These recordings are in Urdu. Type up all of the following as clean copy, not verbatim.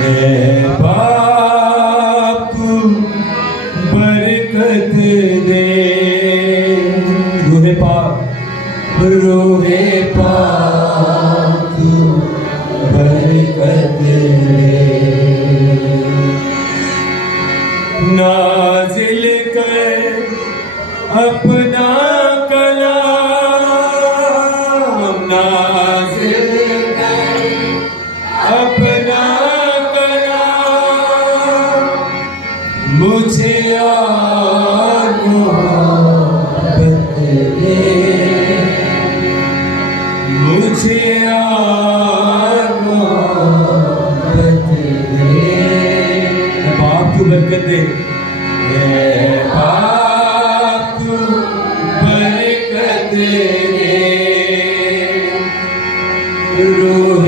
اے باپ برکت دے، روح پاک روح پاک برکت دے، نازل کر اپنا کلام، نازل کر اپنا کلام، مجھے اور محبت دے، مجھے اور محبت دے، باپ کو برکت دے، اے باپ کو برکت دے، روح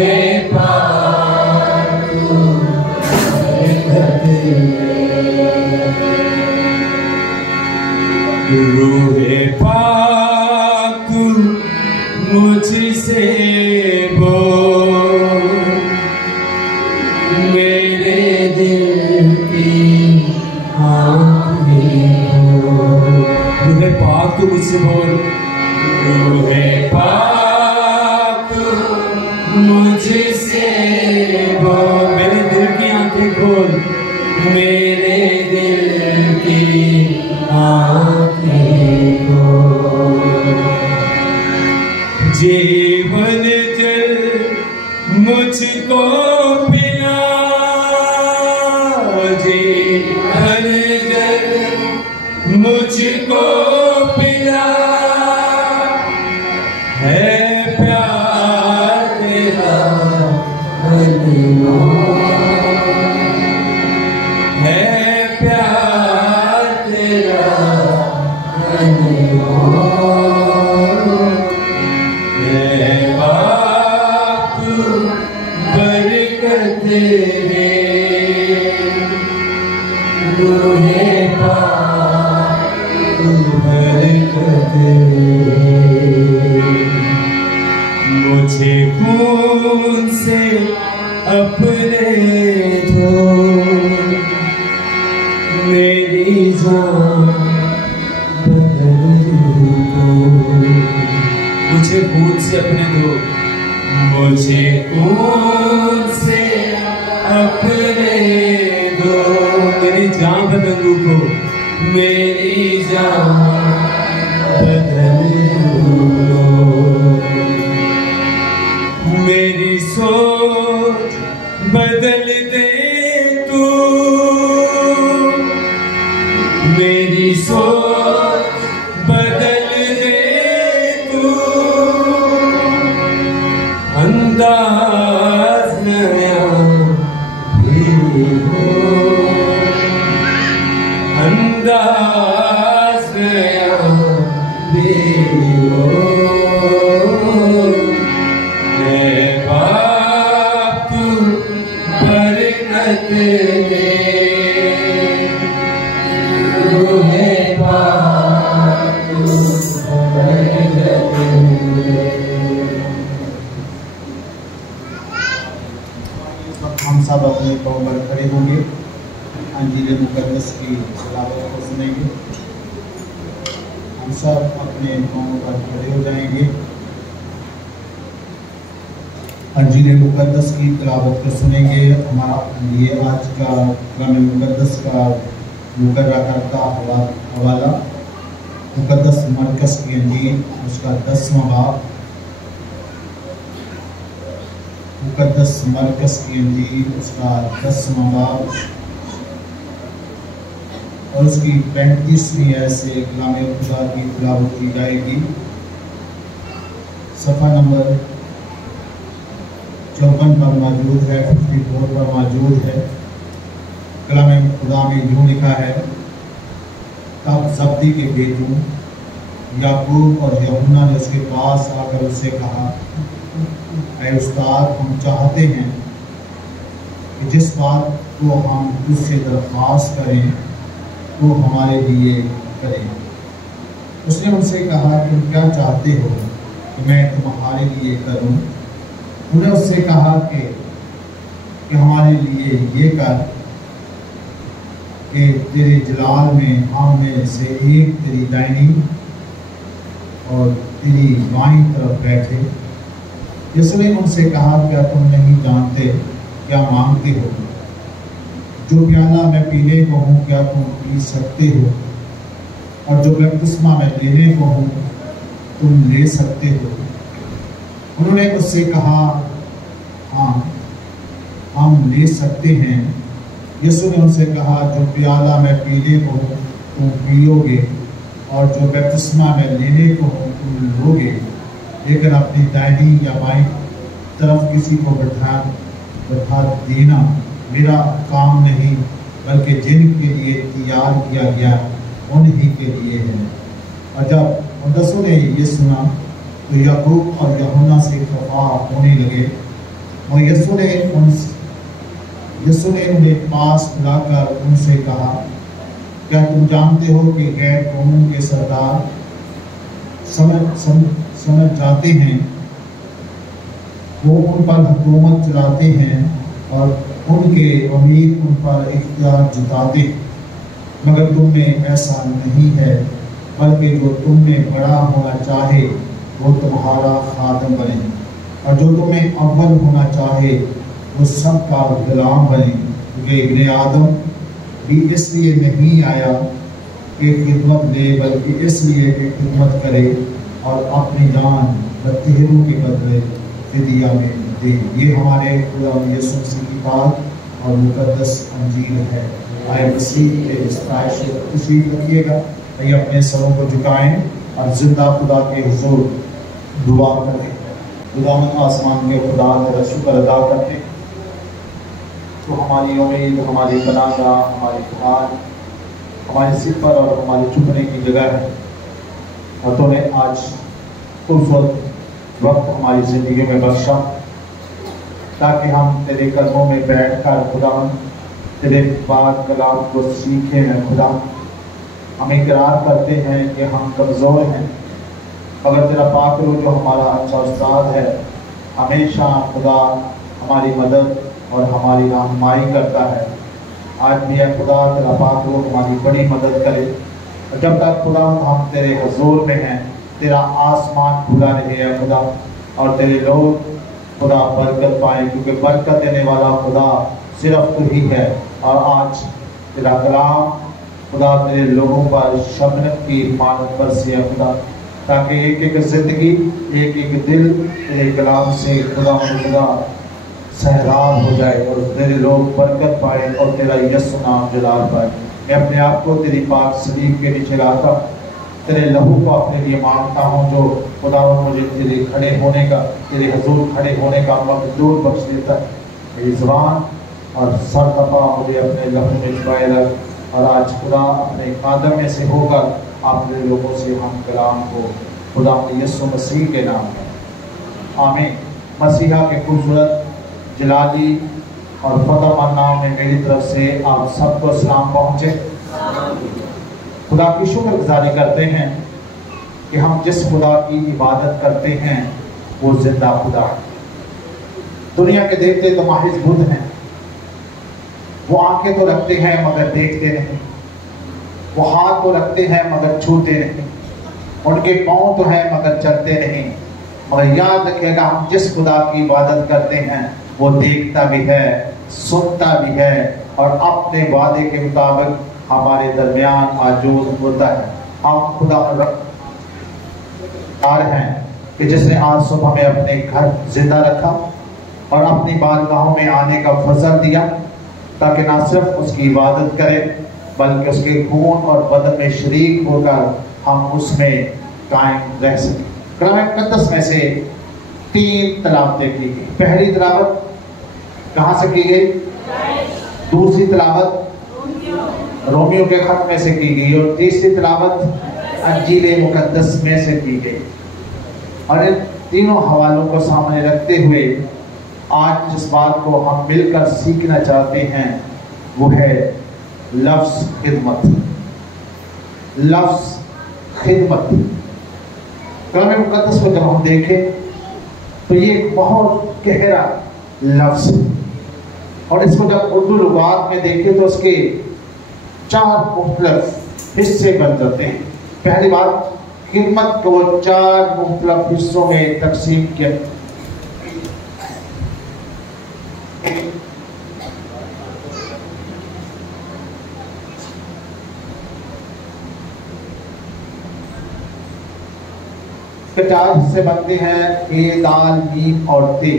پاک کو برکت دے، روح پاک مجھ سے بول، میرے دل کی آنکھیں کھول، روح پاک مجھ سے بول، روح پاک مجھ سے بول، میرے دل کی آنکھیں کھول، میرے دل کی آنکھیں کھول، جیون جل مجھ کو پلا، جیون جل مجھ کو پلا، ہے پیار تیرا انمول، ہے پیار تیرا انمول، اے باپ برکت دے، روح پاک برکت دے، مجھے خون سے اپنے دھو، میری جان بدل دو، مجھے خون سے اپنے دو، مجھے خون سے اپنے دو، میری جان بدل دو، میری جان بدل دو، میری سوچ بدل دے تو، میری سوچ بدل دے تو، انداز نیا بھی ہو، انداز نیا بھی ہو، اے باپ برکت دے، روح پاک برکت دے۔ ہم سب اپنے پاؤں پر کھڑے ہوں گے، انجیل مقدس کی تلاوت کو سنیں گے، ہم سب اپنے پاؤں پر کھڑے ہو جائیں گے، انجیل مقدس کی تلاوت کو سنیں گے۔ ہمارا یہ آج کا کلام مقدس کا مقررہ کرتا حوالہ مقدس مرکز کی انجیل، اس کا 10واں باب، مقدس مرکز کی انجیل اس کا 10واں باب اور اس کی 35ویں آیت سے کلام خدا کی تلاوت کی جائے گی۔ صفحہ نمبر 54 پر موجود ہے، 54 پر موجود ہے۔ کلام خدا میں یوں لکھا ہے، تب زبدی کے بیٹوں یعقوب اور یوحنا نے اس کے پاس آ کر اس سے کہا، اے استاد، ہم چاہتے ہیں کہ جس بات کو ہم تجھ سے درخواست کریں وہ ہمارے لیے کریں۔ اس نے ان سے کہا، تم کیا چاہتے ہو کہ میں تمہارے لیے کروں؟ انہوں نے اس سے کہا کہ کہ ہمارے لیے یہ کر کہ تیرے جلال میں ہم میں سے ایک تیری دائنی اور تیری بائیں طرف بیٹھے۔ یسوع نے ان سے کہا کیا تم نہیں جانتے کیا مانگتے ہو؟ جو پیالہ میں پینے کو ہوں کیا تم پی سکتے ہو؟ اور جو بپتسمہ میں لینے کو ہوں تم لے سکتے ہو؟ انہوں نے اس سے کہا ہاں ہم لے سکتے ہیں۔ یسوع نے ان سے کہا جو پیالہ میں پینے کو ہوں تم پیو گے اور جو بپتسمہ میں لینے کو ہوں تم لو گے، لیکن اپنی دائنی یا بائیں طرف کسی کو بٹھا دینا میرا کام نہیں، بلکہ جن کے لیے تیار کیا گیا انہی کے لیے ہے۔ اور جب مقدسوں نے یہ سنا تو یعقوب اور یوحنا سے خفا ہونے لگے، اور یسوع نے انہیں پاس بلا کر ان سے کہا کیا تم جانتے ہو کہ غیر قوموں کے سردار سمجھ جاتے ہیں، وہ ان پر حکومت چلاتے ہیں اور ان کے امیر ان پر اختیار جتاتے ہیں، مگر تم میں ایسا نہیں ہے، بلکہ جو تم میں بڑا ہونا چاہے وہ تمہارا خادم بنے، اور جو تم میں اول ہونا چاہے وہ سب کا غلام بنے، کیونکہ ابن آدم بھی اس لیے نہیں آیا کہ خدمت لے بلکہ اس لیے کہ خدمت کرے اور اپنی جان بتہروں کے بدلے فدیہ میں دے۔ یہ ہمارے خدا یسوع مسیح کی پاک اور مقدس انجیل ہے۔ آئے مسیح کے استائش تشریف رکھیے گا، آئیے اپنے سروں کو جھکائیں اور زندہ خدا کے حضور دعا کریں۔ خداوند آسمان کے خدا تیرا شکر ادا کرتے ہیں، تو ہماری امید، ہماری پناہ گاہ، ہماری پناہ، ہماری سپر اور ہماری چھپنے کی جگہ ہے، اور تو نے آج خوبصورت وقت ہماری زندگی میں بخشا تاکہ ہم تیرے قدموں میں بیٹھ کر خداوند تیرے بات کلام کو سیکھیں۔ میں خدا ہم اقرار کرتے ہیں کہ ہم کمزور ہیں، مگر تیرا پاک روح جو ہمارا اچھا استاد ہے ہمیشہ خدا ہماری مدد اور ہماری رہنمائی کرتا ہے۔ آج بھی اے خدا تیرا پاک روح ہماری بڑی مدد کرے، اور جب تک خدا ہم تیرے حضور میں ہیں تیرا آسمان کھلا رہے اے خدا، اور تیرے لوگ خدا برکت پائیں، کیونکہ برکت دینے والا خدا صرف تو ہی ہے۔ اور آج تیرا کلام خدا تیرے لوگوں پر شبنم کی حفاظت برسے اے خدا، تاکہ ایک ایک زندگی، ایک ایک دل تیرے کلام سے خدا سہراب ہو جائے، اور تیرے لوگ برکت پائے اور تیرا یسوع نام جلال پائے۔ میں اپنے آپ کو تیری پاک صلیب کے نیچے لاتا ہوں، تیرے لہو کو اپنے لیے مانگتا ہوں، جو خداوند مجھے تیرے کھڑے ہونے کا، تیرے حضور کھڑے ہونے کا مقدور بخش دیتا ہے۔ میری زبان اور سر دفعہ مجھے اپنے لہو میں چھپائے رکھ، اور آج خدا اپنے خادم میں سے ہو کر اپنے لوگوں سے ہم کلام کو خدا یسوع مسیح کے نام میں آمین۔ مسیحا کے خوبصورت جلالی اور فتح مند نام میں میری طرف سے آپ سب کو سلام پہنچے۔ خدا کی شکر گزاری کرتے ہیں کہ ہم جس خدا کی عبادت کرتے ہیں وہ زندہ خدا ہے۔ دنیا کے دیوتے تو محض بت ہیں، وہ آنکھیں تو رکھتے ہیں مگر دیکھتے نہیں، وہ ہاتھ تو رکھتے ہیں مگر چھوتے نہیں، ان کے پاؤں تو ہیں مگر چلتے نہیں، مگر یاد رکھے گا ہم جس خدا کی عبادت کرتے ہیں وہ دیکھتا بھی ہے، سنتا بھی ہے، اور اپنے وعدے کے مطابق ہمارے درمیان موجود ہوتا ہے۔ ہم خدا ہیں کہ جس نے آج صبح ہمیں اپنے گھر زندہ رکھا اور اپنی بارگاہوں میں آنے کا فضل دیا، تاکہ نہ صرف اس کی عبادت کرے بلکہ اس کے خون اور بدن میں شریک ہو کر ہم اس میں قائم رہ سکیں۔ کلام مقدس میں سے 3 تلاوتیں کی گئی۔ پہلی تلاوت کہاں سے کی گئی؟ دوسری تلاوت رومیو کے خط میں سے کی گئی، اور تیسری تلاوت انجیل مقدس میں سے کی گئی۔ اور ان تینوں حوالوں کو سامنے رکھتے ہوئے آج جس بات کو ہم مل کر سیکھنا چاہتے ہیں وہ ہے لفظ خدمت۔ لفظ خدمت کلام مقدس کو جب ہم دیکھیں تو یہ ایک بہت گہرا لفظ ہے، اور اس کو جب اردو لغات میں دیکھیں تو اس کے 4 مختلف حصے بن جاتے ہیں. پہلی بات، خدمت کو 4 مختلف حصوں میں تقسیم کیا. کے 4 حصے بنتے ہیں، اے، دال، میم اور تے.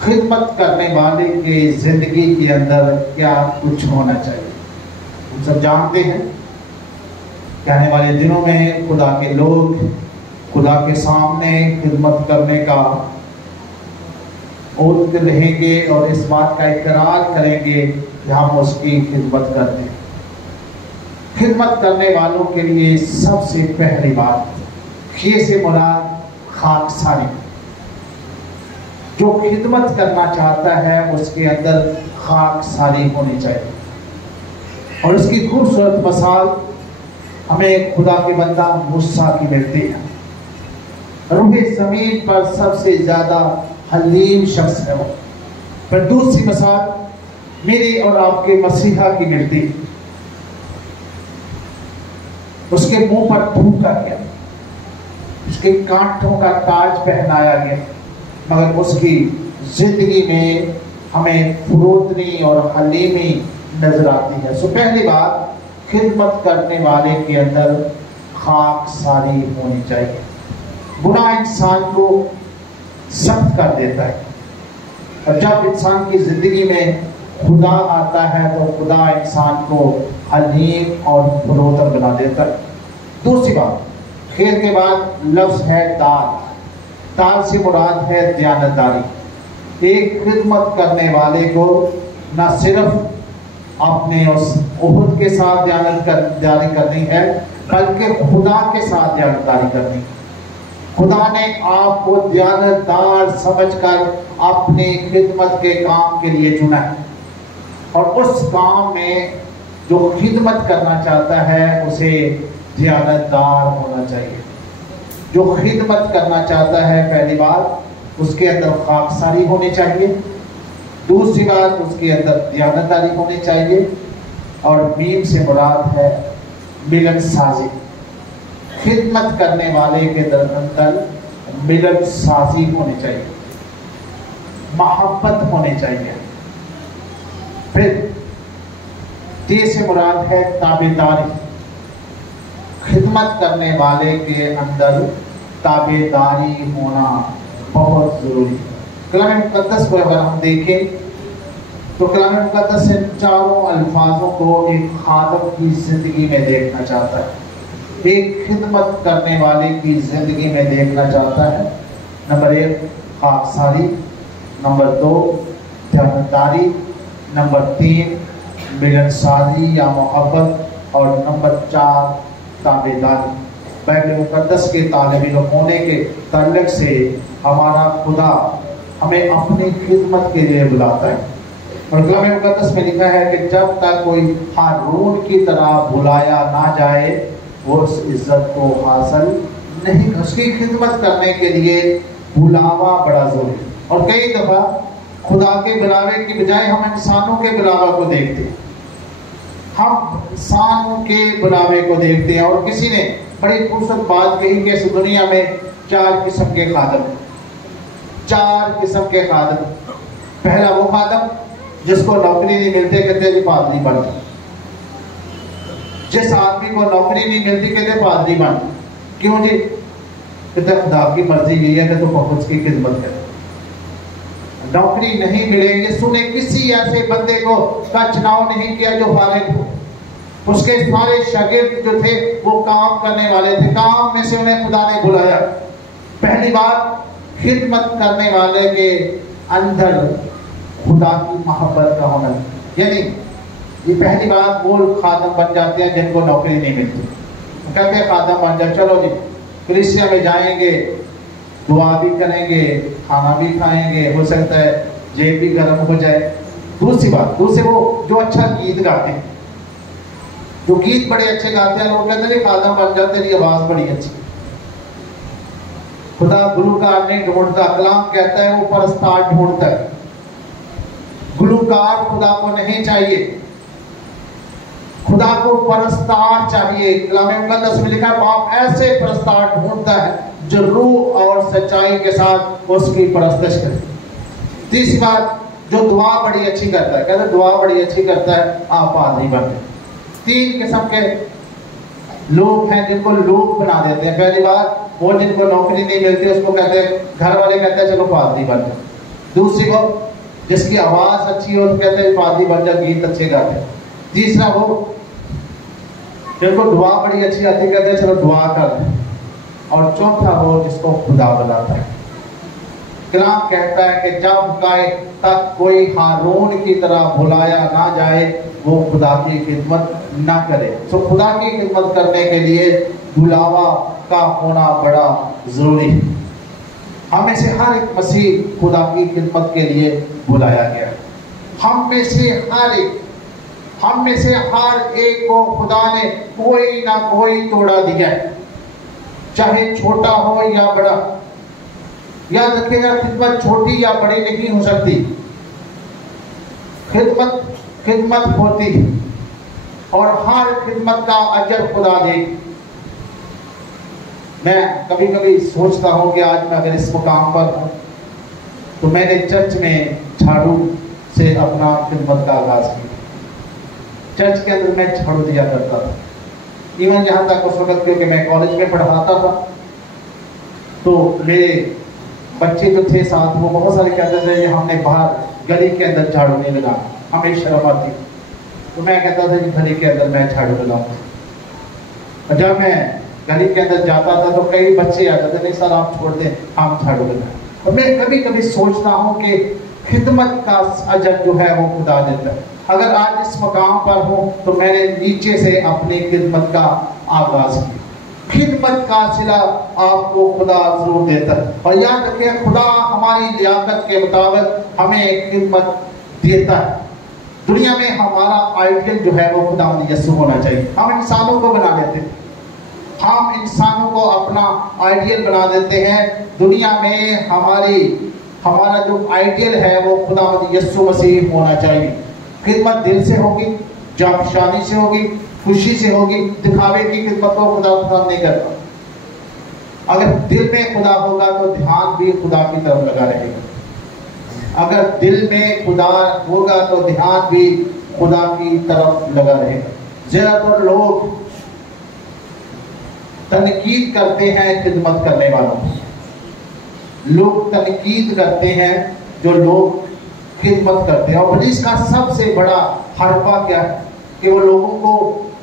خدمت کرنے والے کے زندگی کے اندر کیا کچھ ہونا چاہیے؟ ہم سب جانتے ہیں کہ آنے والے دنوں میں خدا کے لوگ خدا کے سامنے خدمت کرنے کا عہد رہیں گے اور اس بات کا اقرار کریں گے کہ ہم اس کی خدمت کرتے ہیں. خدمت کرنے والوں کے لیے سب سے پہلی بات، یہ سے مراد خاکساری. جو خدمت کرنا چاہتا ہے اس کے اندر خاکساری ہونی چاہیے. اور اس کی خوبصورت مثال ہمیں خدا کے بندہ موسیٰ کی ملتی ہے. روح زمین پر سب سے زیادہ حلیم شخص ہے وہ. پھر دوسری مثال میری اور آپ کے مسیحا کی ملتی ہے. اس کے منہ پر تھوکا گیا، اس کے کانٹوں کا تاج پہنایا گیا، مگر اس کی زندگی میں ہمیں فروتنی اور حلیمی نظر آتی ہے. سو پہلی بات، خدمت کرنے والے کے اندر خاکساری ہونی چاہیے. گناہ انسان کو سخت کر دیتا ہے، اور جب انسان کی زندگی میں خدا آتا ہے تو خدا انسان کو حلیم اور فروتن بنا دیتا ہے. دوسری بات، خیر کے بعد لفظ ہے دال. دال سے مراد ہے دیانتداری. ایک خدمت کرنے والے کو نہ صرف اپنے اس عہد کے ساتھ دیانتداری کرنی ہے، بلکہ خدا کے ساتھ دیانتداری کرنی. خدا نے آپ کو دیانتدار سمجھ کر اپنی خدمت کے کام کے لیے چنا ہے، اور اس کام میں جو خدمت کرنا چاہتا ہے اسے دیانتدار ہونا چاہیے. جو خدمت کرنا چاہتا ہے، پہلی بات اس کے اندر خاکساری ہونی چاہیے، دوسری بات اس کے اندر دیانتداری ہونی چاہیے، اور میم سے مراد ہے ملن سازی. خدمت کرنے والے کے اندر ملن سازی ہونی چاہیے، محبت ہونی چاہیے. پھر تے سے مراد ہے تابعداری. خدمت کرنے والے کے اندر تابعداری ہونا بہت ضروری ہے. کلام مقدس کو اگر ہم دیکھیں تو کلام مقدس ان 4 الفاظوں کو ایک خادم کی زندگی میں دیکھنا چاہتا ہے، ایک خدمت کرنے والے کی زندگی میں دیکھنا چاہتا ہے. نمبر 1 خاکساری، نمبر 2 دیانتداری، نمبر 3 ملن سازی یا محبت، اور نمبر 4 تابعداری. بائبل مقدس کے طالب علم ہونے کے تعلق سے ہمارا خدا ہمیں اپنی خدمت کے لیے بلاتا ہے، اور کلام مقدس میں لکھا ہے کہ جب تک کوئی ہارون کی طرح بلایا نہ جائے وہ اس عزت کو حاصل نہیں. اس کی خدمت کرنے کے لیے بلاوا بڑا ضروری ہے. اور کئی دفعہ خدا کے بلاوے کی بجائے ہم انسانوں کے بلاوا کو دیکھتے ہیں، ہم انسانوں کے بلاوے کو دیکھتے ہیں. اور کسی نے بڑی خوبصورت بات کہی کہ اس دنیا میں 4 قسم کے خادم ہیں. 4 قسم کے خادم. پہلا وہ خادم جس کو نوکری نہیں ملتے، کہتے جی پادری بن. جس آدمی کو نوکری نہیں ملتی کہتے پادری بن. کیوں جی؟ کہتے خدا کی مرضی یہ ہے کہ تو بہت کی خدمت کرے. نوکری نہیں ملے گی. سنے کسی ایسے بندے کو کا چناؤ نہیں کیا جو فارغ ہو. اس کے سارے شاگرد جو تھے وہ کام کرنے والے تھے، کام میں سے انہیں خدا نے بلایا. پہلی بات، خدمت کرنے والے کے اندر خدا کی محبت کا ہونا. یعنی یہ پہلی بات، وہ خادم بن جاتے ہیں جن کو نوکری نہیں ملتی. کہتے ہیں خادم بن جائے، چلو جی کلیسیا میں جائیں گے، دعا بھی کریں گے، کھانا بھی کھائیں گے، ہو سکتا ہے جیب بھی گرم ہو جائے. دوسری بات، دوسرے وہ جو اچھا گیت گاتے ہیں، جو گیت بڑے اچھے گاتے ہیں، لوگ کہتے ہیں خادم بن جاتے ہیں، یہ آواز بڑی اچھی. خدا گلوکار نہیں ڈھونڈتا، کلام کہتا ہے وہ پرستار ڈھونڈتا ہے. گلوکار خدا کو نہیں چاہیے، خدا کو پرستار چاہیے۔ کلام مقدس میں لکھا ہے باپ ایسے پرستار ڈھونڈتا ہے جو روح اور سچائی کے ساتھ اس کی پرستش کرے۔ تیسری بات، جو دعا بڑی اچھی کرتا ہے، کہتے ہیں دعا بڑی اچھی کرتا ہے، آپ پادری بنتے۔ تین قسم کے لوگ ہیں جن کو لوگ بنا دیتے ہیں۔ پہلی بات، وہ جن کو نوکری نہیں ملتی اس کو کہتے ہیں، گھر والے کہتے ہیں چلو پادری بن جاؤ۔ دوسری کو جس کی آواز اچھی ہو تو کہتے ہیں پادری بن جاؤ، گیت اچھے گاتے ہیں۔ تیسرا وہ جن کو دعا بڑی اچھی آتی کہتے ہیں چلو دعا کر دیں۔ اور چوتھا وہ جس کو خدا بلاتا ہے۔ کلام کہتا ہے کہ جب تک کوئی ہارون کی طرح بلایا نہ جائے وہ خدا کی خدمت نہ کرے۔ تو خدا کی خدمت کرنے کے لیے بلاوا کا ہونا بڑا ضروری ہے۔ ہمیں سے ہر ایک مسیح خدا کی خدمت کے لیے بلایا گیا۔ ہم میں سے ہر ایک کو خدا نے کوئی نہ کوئی توڑا دیا ہے، چاہے چھوٹا ہو یا بڑا۔ یاد رکھیے گا، خدمت چھوٹی یا بڑی نہیں ہو سکتی، خدمت ہوتی ہے اور ہر خدمت کا اجر خدا دے۔ میں کبھی کبھی سوچتا ہوں کہ آج میں اگر اس مقام پر ہوں تو میں نے چرچ میں جھاڑو سے اپنا خدمت کا آغاز کیا۔ چرچ کے اندر میں جھاڑو دیا کرتا تھا، ایون یہاں تک اس وقت کیونکہ میں کالج میں پڑھاتا تھا تو میرے بچے جو تھے ساتھ وہ بہت سارے کہتے تھے کہ ہم نے باہر گلی کے اندر جھاڑو نہیں لگانا، ہمیں شرم آتی، تو میں کہتا تھا کہ گلی کے اندر میں جھاڑو لگاؤں۔ اور جب میں گلی کے اندر جاتا تھا تو کئی بچے آ جاتے، نہیں سر آپ چھوڑ دیں ہم جھاڑو لگائیں۔ اور میں کبھی کبھی سوچتا ہوں کہ خدمت کا اجر جو ہے وہ خدا دیتا ہے۔ اگر آج اس مقام پر ہوں تو میں نے نیچے سے اپنی خدمت کا آغاز کیا۔ خدمت کا صلہ آپ کو خدا ضرور دیتا ہے، اور یاد رکھیں خدا ہماری لیاقت کے مطابق ہمیں خدمت دیتا ہے۔ دنیا میں ہمارا آئیڈیل جو ہے وہ خدا یسوع ہونا چاہیے۔ ہم انسانوں کو بنا لیتے ہیں، ہم انسانوں کو اپنا آئیڈیل بنا دیتے ہیں۔ دنیا میں ہمارا جو آئیڈیل ہے وہ خدا یسوع مسیح ہونا چاہیے۔ خدمت دل سے ہوگی، جانفشانی سے ہوگی، خوشی سے ہوگی۔ دکھاوے کی خدمت کو خدا پسند نہیں کرتا۔ اگر دل میں خدا ہوگا تو دھیان بھی خدا کی طرف لگا رہے گا۔ اگر دل میں خدا ہوگا تو دھیان بھی خدا کی طرف لگا رہے گا۔ زیادہ تر لوگ تنقید کرتے ہیں خدمت کرنے والوں، لوگ تنقید کرتے ہیں جو لوگ خدمت کرتے ہیں۔ اور ابلیس کا سب سے بڑا حربہ کیا ہے کہ وہ لوگوں کو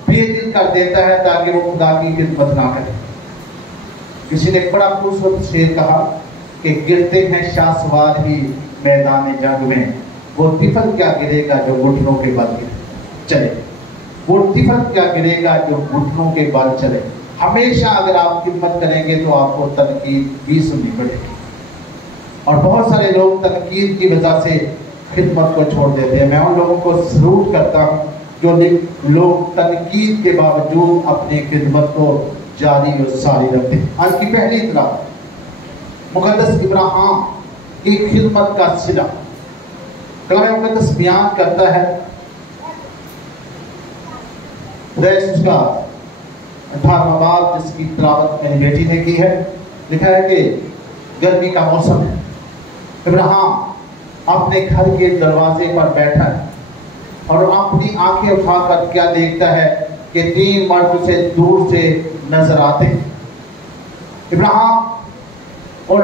بے دل کر دیتا ہے تاکہ وہ خدا کی خدمت نہ کرے۔ کسی نے ایک بڑا خوبصورت شعر کہا کہ گرتے ہیں شاہ سوار ہی میدان جنگ میں، وہ طفل کیا گرے گا جو گھٹنوں کے بل چلے، وہ طفل کیا گرے گا جو گھٹنوں کے بل چلے۔ ہمیشہ اگر آپ خدمت کریں گے تو آپ کو تنقید بھی سننی پڑے گی، اور بہت سارے لوگ تنقید کی وجہ سے خدمت کو چھوڑ دیتے ہیں۔ میں ان لوگوں کو سلوٹ کرتا ہوں جو لوگ تنقید کے باوجود اپنی خدمت کو جاری اور ساری رکھتے ہیں۔ آج کی پہلی اطلاع، مقدس ابراہیم کی خدمت کا صلہ۔ کلام مقدس بیان کرتا ہے، اس کا 18واں باب جس کی تلاوت میری بیٹی نے کی ہے، لکھا ہے کہ گرمی کا موسم ہے، ابراہیم اپنے گھر کے دروازے پر بیٹھا ہے اور اپنی آنکھیں اٹھا کر کیا دیکھتا ہے کہ 3 مرد اسے دور سے نظر آتے ہیں۔ ابراہیم اور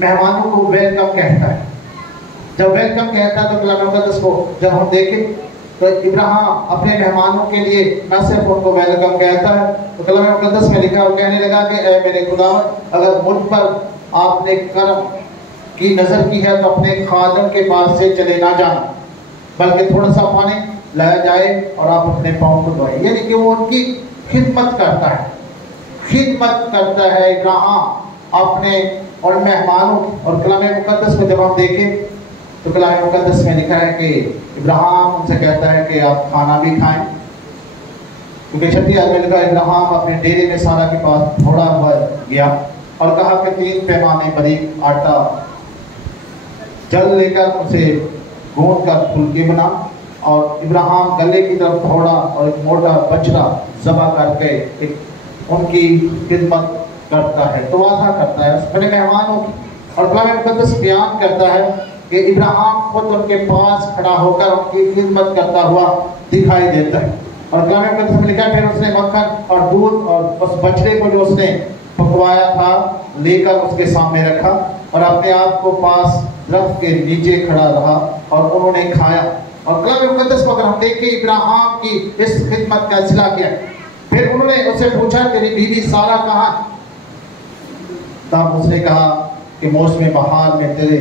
مہمانوں کو ویلکم کہتا ہے۔ جب ویلکم کہتا ہے تو کلام مقدس کو جب ہم دیکھیں تو ابراہیم اپنے مہمانوں کے لیے نہ صرف ان کو ویلکم کہتا ہے، تو کلام مقدس میں لکھا اور کہنے لگا کہ اے میرے خداوند، اگر مجھ پر آپ نے کرم کی نظر کی ہے تو اپنے خادم کے پاس سے چلے نہ جانا، بلکہ تھوڑا سا پانی لایا جائے اور آپ اپنے پاؤں کو دھوئیں۔ یعنی کہ وہ ان کی خدمت کرتا ہے، خدمت کرتا ہے ابراہیم اپنے اور مہمانوں کی۔ اور کلام مقدس میں جب ہم دیکھیں تو کلام مقدس میں لکھا ہے کہ ابراہیم ان سے کہتا ہے کہ آپ کھانا بھی کھائیں، کیونکہ 36 آیت میں لکھا ہے ابراہیم اپنے ڈیرے میں سارا کے پاس تھوڑا ہوا گیا اور کہا کہ 3 پیمانے باریک آٹا جل لے کر اسے گوند کر پھلکی بنا، اور ابراہیم گلے کی طرف دوڑا اور ایک موٹا بچڑا ذبح کر کے ان کی خدمت کرتا ہے، توازہ کرتا ہے اپنے مہمانوں کی۔ اور کلام مقدس بیان کرتا ہے کہ ابراہیم خود ان کے پاس کھڑا ہو کر ان کی خدمت کرتا ہوا دکھائی دیتا ہے۔ اور کلام مقدس میں لکھا ہے پھر اس نے مکھن اور دودھ اور اس بچڑے کو جو اس نے پکوایا تھا لے کر اس کے سامنے رکھا، اور اپنے آپ کو پاس درخت کے نیچے کھڑا رہا اور انہوں نے کھایا۔ اور کلام مقدس کو اگر ہم دیکھیں ابراہیم کی اس خدمت کا صلہ کیا، پھر انہوں نے اسے پوچھا تیری بیوی سارہ کہاں؟ تب اس نے کہا کہ موسم بہار میں تیرے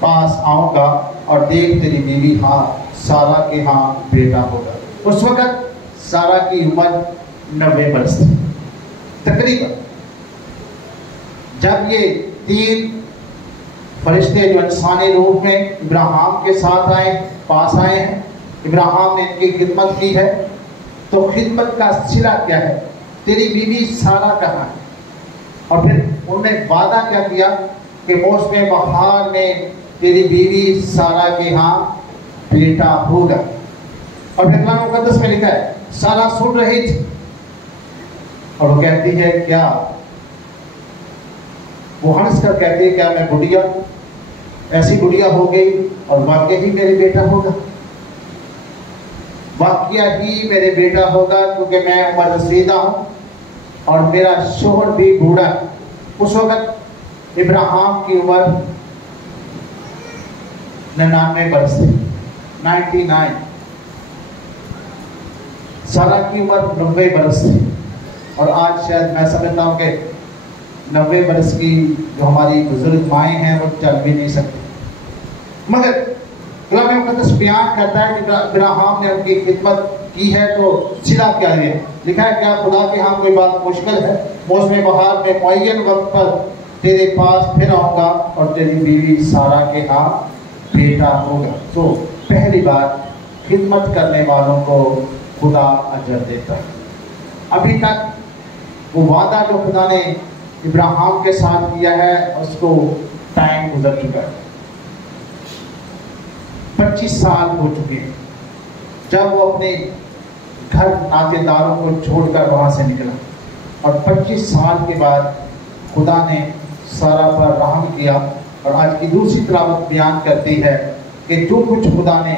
پاس آؤں گا اور دیکھ تیری بیوی ہاں سارہ کے ہاں بیٹا ہوگا۔ اس وقت سارہ کی عمر 90 برس تھی تقریباً۔ جب یہ 3 فرشتے جو انسانی روح میں ابراہیم کے ساتھ پاس آئے ہیں، ابراہیم نے ان کی خدمت کی ہے، تو خدمت کا صلہ کیا ہے؟ تیری بیوی سارہ کہاں ہے؟ اور پھر انہوں نے وعدہ کیا کیا کہ موسم بہار میں تیری بیوی سارہ کے ہاں بیٹا ہوگا۔ اور پھر قرآن مقدس میں لکھا ہے سارہ سن رہی تھی اور وہ کہتی ہے کیا، وہ ہنس کر کہتی ہے کیا میں بڑھیا ایسی بڑھیا ہو گئی اور واقعہ ہی میرے بیٹا ہوگا، واقعہ ہی میرے بیٹا ہوگا، کیونکہ میں عمر رسیدہ ہوں اور میرا شوہر بھی بوڑھا ہے۔ اس وقت ابراہیم کی عمر 99 برس تھی، 99۔ سارہ کی عمر 90 برس تھی، اور آج شاید میں سمجھتا ہوں کہ 90 برس کی جو ہماری بزرگ مائیں ہیں وہ چل بھی نہیں سکتی۔ مگر کلام مقدس بیان کرتا ہے کہ ابراہیم نے ان کی خدمت کی ہے تو صلہ کیا ہے؟ لکھا ہے کیا خدا کے ہاں کوئی بات مشکل ہے؟ موسم بہار میں معین وقت پر تیرے پاس پھر آؤں گا اور تیری بیوی سارہ کے ہاں بیٹا ہوگا۔ تو پہلی بات، خدمت کرنے والوں کو خدا اجر دیتا ہے۔ ابھی تک وہ وعدہ جو خدا نے ابراہیم کے ساتھ کیا ہے اس کو ٹائم گزر چکا ہے، 25 سال ہو چکے ہیں جب وہ اپنے گھر ناطے داروں کو چھوڑ کر وہاں سے نکلا، اور 25 سال کے بعد خدا نے سارہ پر رحم کیا۔ اور آج کی دوسری تلاوت بیان کرتی ہے کہ جو کچھ خدا نے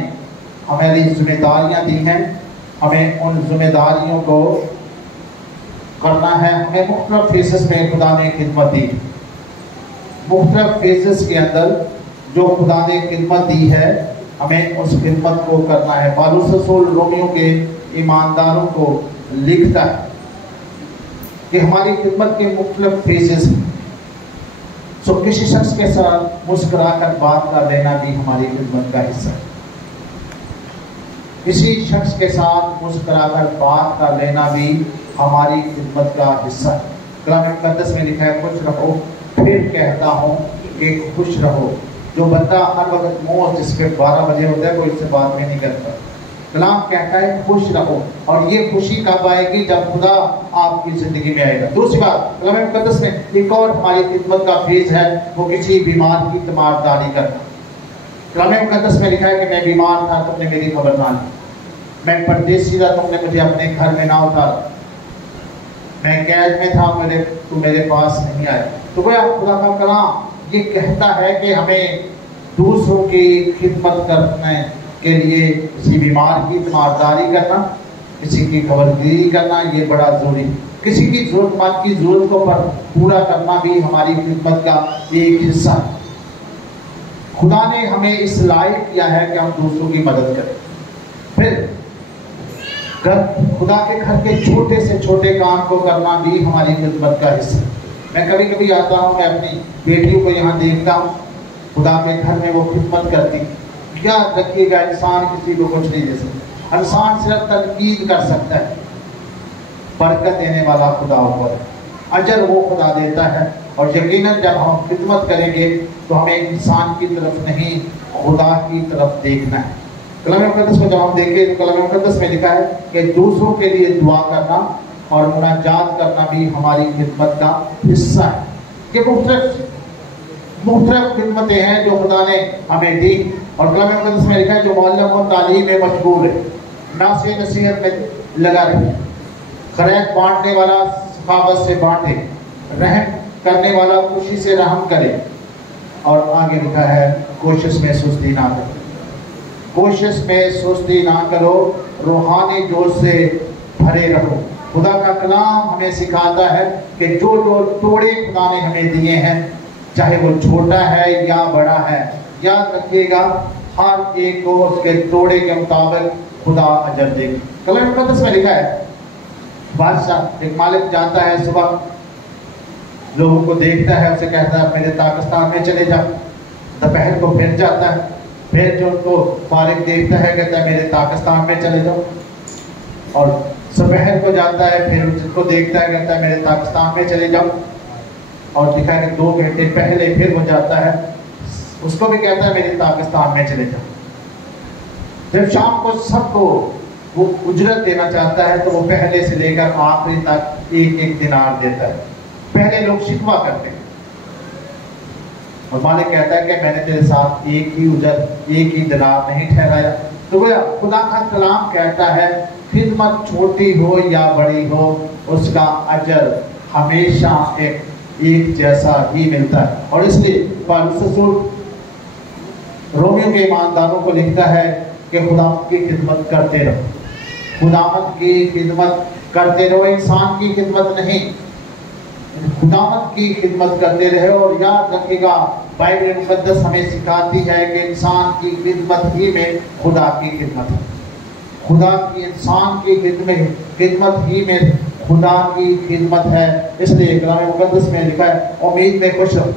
ہماری ذمہ داریاں دی ہیں، ہمیں ان ذمہ داریوں کو کرنا ہے۔ ہمیں مختلف فیزز میں خدا نے خدمت دی، مختلف فیزز کے اندر جو خدا نے خدمت دی ہے ہمیں اس خدمت کو کرنا ہے۔ پالوس رسول رومیوں کے ایمانداروں کو لکھتا ہے کہ ہماری خدمت کے مختلف فیزز ہیں۔ سو کسی شخص کے ساتھ مسکرا کر بات کر لینا بھی ہماری خدمت کا حصہ ہے، کسی شخص کے ساتھ مسکرا کر بات کر لینا بھی ہماری خدمت کا حصہ ہے۔ کلام مقدس میں لکھا ہے خوش رہو، پھر کہتا ہوں کہ خوش رہو۔ جو بندہ ہر وقت منہ جس پہ 12 بجے ہوتا ہے کوئی اس سے بات بھی نہیں کرتا، کلام کہتا ہے خوش رہو، اور یہ خوشی کب آئے گی؟ جب خدا آپ کی زندگی میں آئے گا۔ دوسری بات، کلام مقدس میں ایک اور ہماری خدمت کا فیض ہے، وہ کسی بیمار کی تیمارداری کرنا۔ کلام مقدس میں لکھا ہے کہ میں بیمار تھا تم نے میری خبر نہ لی، میں پردیسی تھا تم نے مجھے اپنے گھر میں نہ اتارا، میں قید میں تھا تم میرے پاس نہیں آئے۔ تو گویا خدا کا کلام یہ کہتا ہے کہ ہمیں دوسروں کی خدمت کرنے کے لیے کسی بیمار کی تیمارداری کرنا، کسی کی خبرگیری کرنا یہ بڑا ضروری ہے۔ کسی کی ضرورت مند کی ضرورت کو پورا کرنا بھی ہماری خدمت کا ایک حصہ ہے۔ خدا نے ہمیں اس لائق کیا ہے کہ ہم دوسروں کی مدد کریں۔ پھر خدا کے گھر کے چھوٹے سے چھوٹے کام کو کرنا بھی ہماری خدمت کا حصہ ہے۔ میں کبھی کبھی آتا ہوں، میں اپنی بیٹیوں کو یہاں دیکھتا ہوں، خدا کے گھر میں وہ خدمت کرتی۔ یاد رکھیے گا انسان کسی کو کچھ نہیں دے سکتا، انسان صرف تنقید کر سکتا ہے، برکت دینے والا خدا اوپر ہے، اجر وہ خدا دیتا ہے۔ اور یقیناً جب ہم خدمت کریں گے تو ہمیں انسان کی طرف نہیں خدا کی طرف دیکھنا ہے۔ کلام مقدس کو جب ہم دیکھیں تو کلام مقدس میں لکھا ہے کہ دوسروں کے لیے دعا کرنا اور مناجات کرنا بھی ہماری خدمت کا حصہ ہے۔ یہ مختلف خدمتیں ہیں جو خدا نے ہمیں دی۔ اور کلام مقدس میں لکھا ہے جو معلم اور تعلیم میں مشغول ہے، ناصح نصیحت میں لگا رہے، خیرات بانٹنے والا سخاوت سے بانٹے، رحم کرنے والا خوشی سے رحم کرے، اور آگے لکھا ہے کوشش میں سستی نہ کرو، کوشش میں سستی نہ کرو، روحانی جوش سے بھرے رہو۔ خدا کا کلام ہمیں سکھاتا ہے کہ جو توڑے خدا نے ہمیں دیے ہیں، چاہے وہ چھوٹا ہے یا بڑا ہے، یاد رکھیے گا ہر ایک کو اس کے توڑے کے مطابق خدا اجر دے گا۔ کلام مقدس میں لکھا ہے بادشاہ ایک مالک جاتا ہے، صبح لوگوں کو دیکھتا ہے، اسے کہتا ہے میرے تاکستان میں چلے جاؤ، دوپہر کو پھر جاتا ہے، پھر جو ان کو فارغ دیکھتا ہے کہتا ہے میرے تاکستان میں چلے جاؤ، اور دوپہر کو جاتا ہے، پھر جن کو دیکھتا ہے کہتا ہے میرے پاکستان میں چلے جاؤ، اور دکھا کہ 2 گھنٹے پہلے پھر وہ جاتا ہے، اس کو بھی کہتا ہے میرے پاکستان میں چلے جاؤ۔ جب شام کو سب کو وہ اجرت دینا چاہتا ہے تو وہ پہلے سے لے کر آخری تک 1 دینار دیتا ہے۔ پہلے لوگ شکوہ کرتے ہیں، اور مالک کہتا ہے کہ میں نے تیرے ساتھ ایک ہی اجرت 1 دینار نہیں ٹھہرایا۔ تو خدا کا کلام کہتا ہے خدمت چھوٹی ہو یا بڑی ہو، اس کا اجر ہمیشہ ایک جیسا ہی ملتا ہے۔ اور اس لیے پالوس رسول رومیو کے ایمانداروں کو لکھتا ہے کہ خدا کی خدمت کرتے رہو، خداوند کی خدمت کرتے رہو، انسان کی خدمت نہیں، خداوند کی خدمت کرتے رہے۔ اور یاد رکھے گا بائبل مقدس ہمیں سکھاتی ہے کہ انسان کی خدمت ہی میں خدا کی خدمت ہے، خدا کی انسان کی خدمت ہی میں خدا کی خدمت ہے۔ اس لیے کلام مقدس میں لکھا ہے امید میں خوش رہو،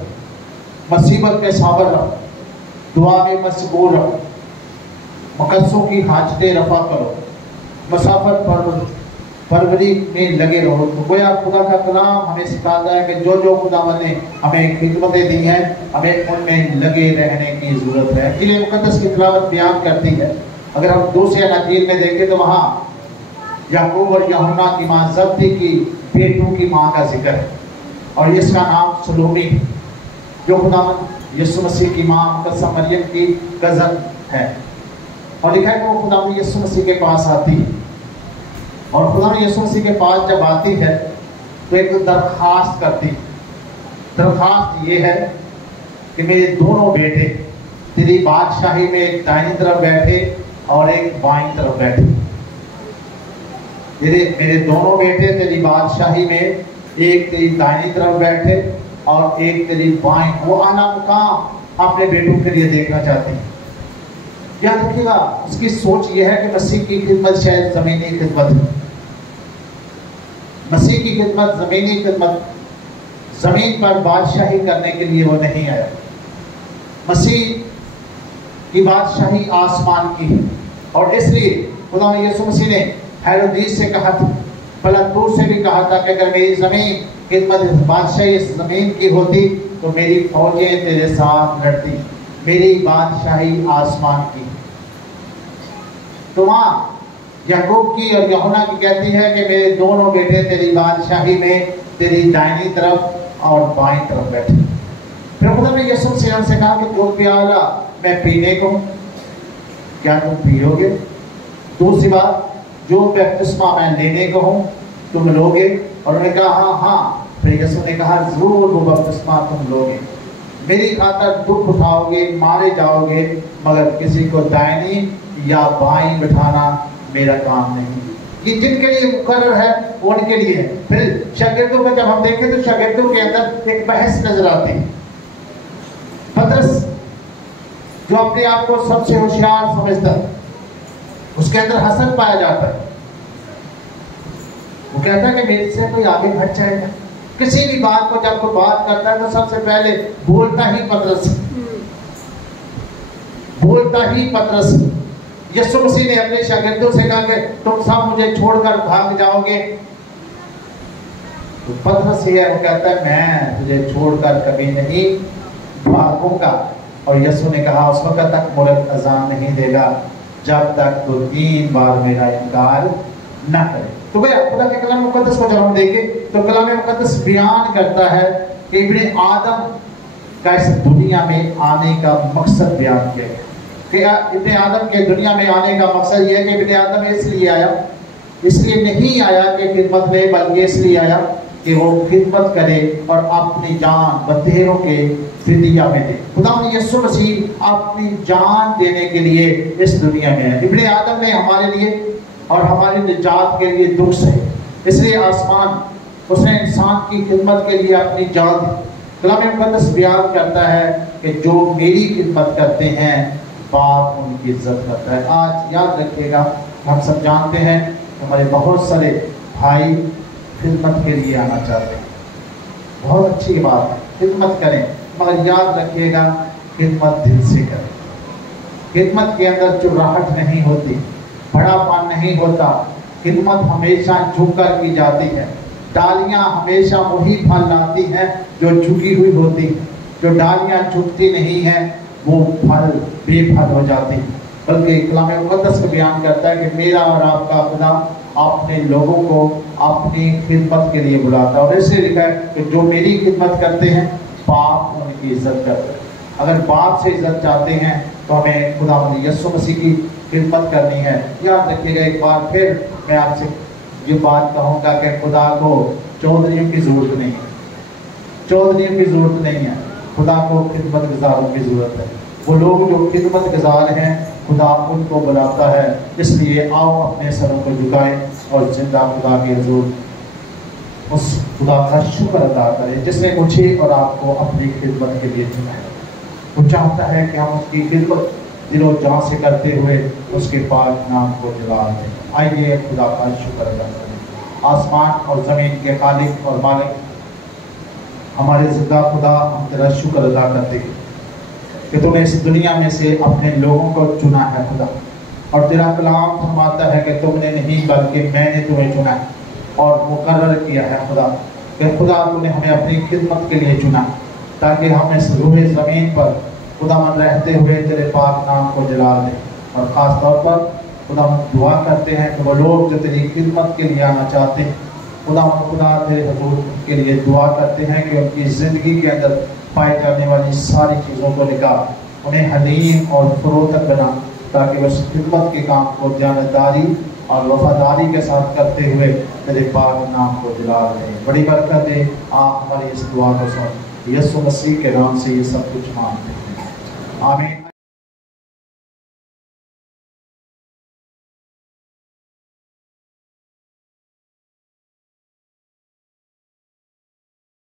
مصیبت میں صابر رہو، دعا میں مشغول رہو، مقدسوں کی حاجتیں رفع کرو، مسافت پروری میں لگے رہو۔ تو گویا خدا کا کلام ہمیں سکھاتا ہے کہ جو خداوند نے ہمیں خدمتیں دی ہیں ہمیں ان میں لگے رہنے کی ضرورت ہے۔ انجیل مقدس کی تلاوت بیان کرتی ہے، اگر ہم دوسرے اناجیل میں دیکھیں تو وہاں یعقوب اور یوحنا کی ماں زبدی کی بیٹوں کی ماں کا ذکر ہے، اور اس کا نام سلومی جو خداوند یسوع مسیح کی ماں مقدسہ مریم کی کزن ہے، اور لکھا ہے کہ وہ خداوند یسوع مسیح کے پاس آتی ہے، اور خداوند یسوع مسیح کے پاس جب آتی ہے تو ایک درخواست کرتی، درخواست یہ ہے کہ میرے دونوں بیٹے تیری بادشاہی میں ایک دائیں طرف بیٹھے اور ایک بائیں طرف بیٹھے، میرے دونوں بیٹے تیری بادشاہی میں ایک تیری دائیں طرف بیٹھے اور ایک تیری بائیں۔ وہ اعلیٰ مقام اپنے بیٹوں کے لیے دیکھنا چاہتے ہیں۔ یاد رکھیے گا اس کی سوچ یہ ہے کہ مسیح کی خدمت شاید زمینی خدمت ہے، مسیح کی خدمت زمینی خدمت، زمین پر بادشاہی کرنے کے لیے وہ نہیں آیا، مسیح کی بادشاہی آسمان کی ہے۔ اور اس لیے خدا یسوع مسیح نے ہیرودیس سے کہا تھا، پلاطور سے بھی کہا تھا کہ اگر میری زمین خدمت بادشاہی اس زمین کی ہوتی تو میری فوجیں تیرے ساتھ لڑتی، میری بادشاہی آسمان کی۔ تو ماں یعقوب کی اور یوحنا کی کہتی ہے کہ میرے دونوں بیٹے تیری بادشاہی میں تیری دائنی طرف اور بائیں طرف بیٹھے۔ پھر خدا نے یسوع سے کہا کہ جو پیالہ میں پینے کو کیا تم پیو گے؟ دوسری بات جو بپتسمہ میں لینے کو ہوں تم لوگے؟ اور انہوں نے کہا ہاں ہاں۔ پھر یسوع نے کہا ضرور وہ بپتسمہ تم لوگے، میری خاطر دکھ اٹھاؤ گے، مارے جاؤ گے، مگر کسی کو دائنی یا بائیں بٹھانا میرا کام نہیں۔ یہ جن کے لیے مقرر ہے وہ ان کے لیے ہے۔ پھر شاگردوں کو جب ہم دیکھیں تو شاگردوں کے اندر ایک بحث نظر آتی ہے۔ پطرس جو اپنے آپ کو سب سے ہوشیار سمجھتا ہے، اس کے اندر حسد پایا جاتا ہے، وہ کہتا ہے کہ میرے سے کوئی آگے بڑھ جائے گا۔ کسی بھی بات کو جب کوئی بات کرتا ہے تو سب سے پہلے بولتا ہی پطرس۔ یسوع مسیح نے اپنے شاگردوں سے کہا کہ تم سب مجھے چھوڑ کر بھاگ جاؤ گے، تو پطرس ہی ہے وہ کہتا ہے میں تجھے چھوڑ کر کبھی نہیں بھاگوں گا۔ اور یسوع نے کہا اس وقت تک ملک اذان نہیں دے گا جب تک تو 3 بار میرا انکار نہ کرے۔ تو بھئی خدا کے کلام مقدس کو جب ہم دیکھیں تو کلام مقدس بیان کرتا ہے کہ ابن آدم کا اس دنیا میں آنے کا مقصد بیان کیا گیا۔ کہ ابن آدم کے دنیا میں آنے کا مقصد یہ ہے کہ ابن آدم اس لیے آیا، اس لیے نہیں آیا کہ خدمت لے، بلکہ اس لیے آیا کہ وہ خدمت کرے اور اپنی جان بتیروں کے فدیہ میں دے۔ خدا یسوع مسیح اپنی جان دینے کے لیے اس دنیا میں ہے۔ ابن آدم نے ہمارے لیے اور ہماری نجات کے لیے دکھ سہے، اس لیے آسمان اس نے انسان کی خدمت کے لیے اپنی جان دی۔ کلام مقدس بیان کرتا ہے کہ جو میری خدمت کرتے ہیں باپ ان کی عزت کرتا ہے۔ آج یاد رکھیے گا، ہم سب جانتے ہیں کہ ہمارے بہت سارے بھائی خدمت کے لیے آنا چاہتے ہیں، بہت اچھی بات ہے، خدمت کریں، مگر یاد رکھیے گا خدمت دل سے کریں۔ خدمت کے اندر چراہٹ نہیں ہوتی، بڑا پان نہیں ہوتا، خدمت ہمیشہ جھک کر کی جاتی ہے۔ ڈالیاں ہمیشہ وہی پھل لاتی ہیں جو جھکی ہوئی ہوتی ہیں، جو ڈالیاں جھکتی نہیں ہیں وہ پھل بے پھل ہو جاتی ہیں۔ بلکہ کلام مقدس بیان کرتا ہے کہ میرا اور آپ کا خدا اپنے لوگوں کو اپنی خدمت کے لیے بلاتا ہے، اور اس لیے لکھا ہے کہ جو میری خدمت کرتے ہیں باپ ان کی عزت کرتے ہیں۔ اگر باپ سے عزت چاہتے ہیں تو ہمیں خدا یسوع مسیح کی خدمت کرنی ہے۔ یاد رکھیے گا، ایک بار پھر میں آپ سے یہ بات کہوں گا کہ خدا کو چودھریوں کی ضرورت نہیں ہے، چودھریوں کی ضرورت نہیں ہے، خدا کو خدمت گزاروں کی ضرورت ہے۔ وہ لوگ جو خدمت گزار ہیں خدا ان کو بلاتا ہے، اس لیے آؤ اپنے سروں کو جھکائیں اور زندہ خدا کی حضور اس خدا کا شکر ادا کریں جس نے مجھے اور آپ کو اپنی خدمت کے لیے چنا ہے۔ وہ چاہتا ہے کہ ہم اس کی خدمت دل و جان سے کرتے ہوئے اس کے پاک نام کو جلال دیں۔ آئیے خدا کا شکر ادا کریں۔ آسمان اور زمین کے خالق اور مالک ہمارے زندہ خدا، ہم تیرا شکر ادا کرتے ہیں کہ تو نے اس دنیا میں سے اپنے لوگوں کو چنا ہے خدا، اور تیرا کلام فرماتا ہے کہ تم نے نہیں بلکہ میں نے تمہیں چنا ہے اور مقرر کیا ہے خدا، کہ خدا تو نے ہمیں اپنی خدمت کے لیے چنا تاکہ ہم اس روح زمین پر خدا من رہتے ہوئے تیرے پاک نام کو جلال دیں۔ اور خاص طور پر خدا ہم دعا کرتے ہیں کہ وہ لوگ جو تیری خدمت کے لیے آنا چاہتے ہیں خدا تیرے حضور کے لیے دعا کرتے ہیں کہ ان کی زندگی کے اندر پائی جانے والی ساری چیزوں کو نکال، انہیں حلیم اور فروتن بنا تاکہ وہ اس خدمت کے کام کو دیانتداری اور وفاداری کے ساتھ کرتے ہوئے تیرے پاک نام کو جلال دیں۔ بڑی برکت دے، آپ ہماری اس دعا کو سن، یسوع مسیح کے نام سے یہ سب کچھ مانگتے ہیں، آمین۔